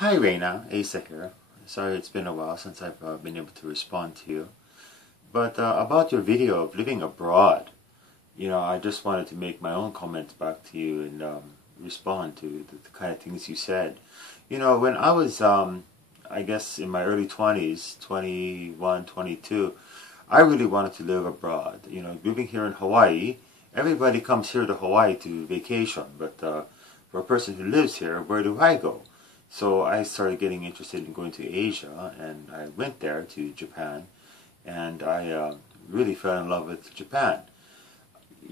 Hi Reina, Asa here. Sorry it's been a while since I've been able to respond to you. But about your video of living abroad, I just wanted to make my own comments back to you and respond to the kind of things you said. When I was, I guess in my early 20s, 21, 22, I really wanted to live abroad. Living here in Hawaii, everybody comes here to Hawaii to vacation, but for a person who lives here, where do I go? So I started getting interested in going to Asia, and I went there to Japan, and I really fell in love with Japan.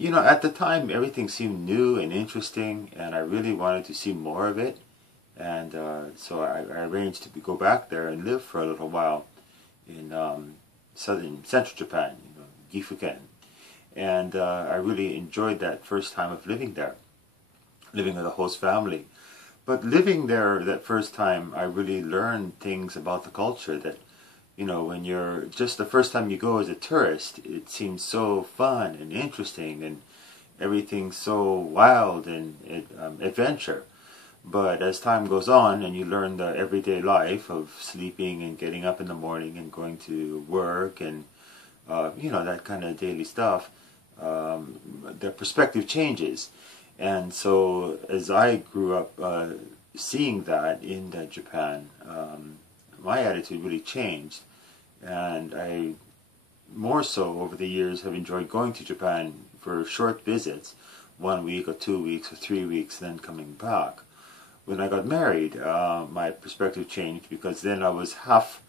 At the time, everything seemed new and interesting, and I really wanted to see more of it. And so I arranged to go back there and live for a little while in central Japan, Gifuken. And I really enjoyed that first time of living there, living with a host family. But living there that first time, I really learned things about the culture that, when you're just the first time you go as a tourist, it seems so fun and interesting and everything's so wild and adventure. But as time goes on and you learn the everyday life of sleeping and getting up in the morning and going to work and, that kind of daily stuff, the perspective changes. And so as I grew up seeing that in Japan, my attitude really changed. And I more so over the years have enjoyed going to Japan for short visits, 1 week or 2 weeks or 3 weeks, then coming back. When I got married, my perspective changed because then I was half,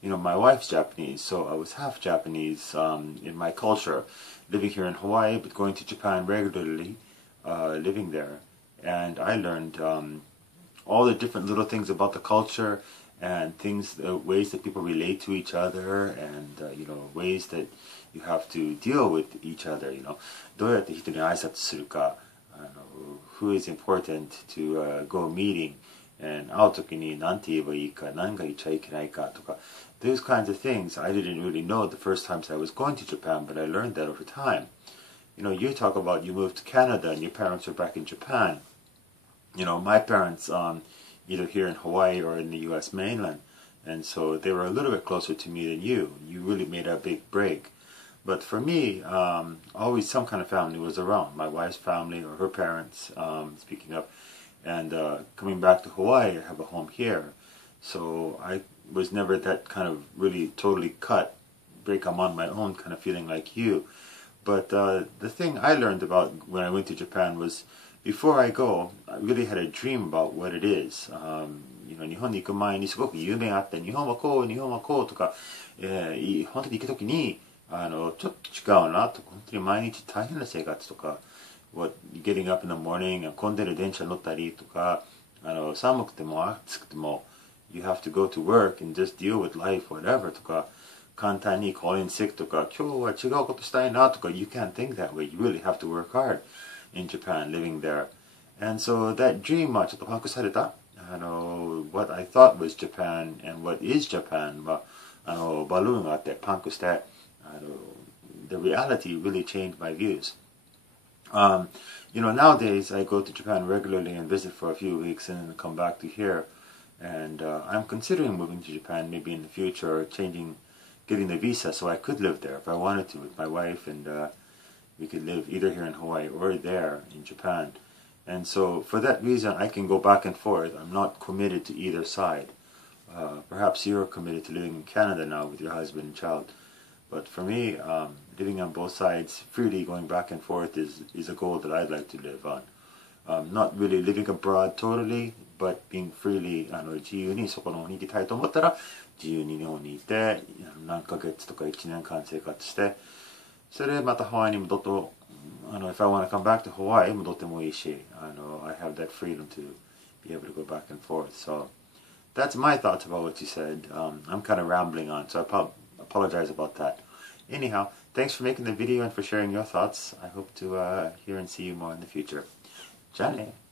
my wife's Japanese, so I was half Japanese in my culture, living here in Hawaii but going to Japan regularly. Living there, and I learned all the different little things about the culture and ways that people relate to each other, and ways that you have to deal with each other. どうやって人に挨拶するか、who is important to go meeting, and 会うときに何て言えばいいか、何が言っちゃいけないかとか、those kinds of things I didn't really know the first times I was going to Japan, but I learned that over time. You talk about you moved to Canada and your parents are back in Japan. My parents either here in Hawaii or in the U.S. mainland, and so they were a little bit closer to me than you. You really made a big break. But for me, always some kind of family was around. My wife's family or her parents, speaking of, and coming back to Hawaii, I have a home here. So I was never that kind of really totally break I'm on my own kind of feeling like you. But the thing I learned about when I went to Japan was, before I go, I really had a dream about what it is. 日本に行く前にすごく夢があって、日本はこう、日本はこうとか、本当に行くときに、ちょっと違うなと、本当に毎日大変な生活とか、getting up in the morning, 混んでる電車乗ったりとか、寒くても暑くても、you have to go to work and just deal with life, whatever とか、簡単に call in sick とか、今日は違うことしたいなとか、you can't think that way. You really have to work hard in Japan, living there. And so that dream はちょっと把握された。what I thought was Japan and what is Japan は、バルーンがあってパンクして、the reality really changed my views. Nowadays I go to Japan regularly and visit for a few weeks and then come back to here. And I'm considering moving to Japan maybe in the future, or getting the visa so I could live there if I wanted to with my wife, and we could live either here in Hawaii or there in Japan. And so for that reason I can go back and forth. I'm not committed to either side. Perhaps you're committed to living in Canada now with your husband and child. But for me, living on both sides, freely going back and forth is a goal that I'd like to live on. Not really living abroad totally, but being freely 自由にそこの方に行きたいと思ったら自由に日本にいて何ヶ月とか1年間生活してそれでまたハワイに戻っとif I want to come back to Hawaii 戻ってもいいしI have that freedom to be able to go back and forth. So that's my thoughts about what you said. I'm kind of rambling on, so I apologize about that. Anyhow, thanks for making the video and for sharing your thoughts. I hope to hear and see you more in the future. じゃあね。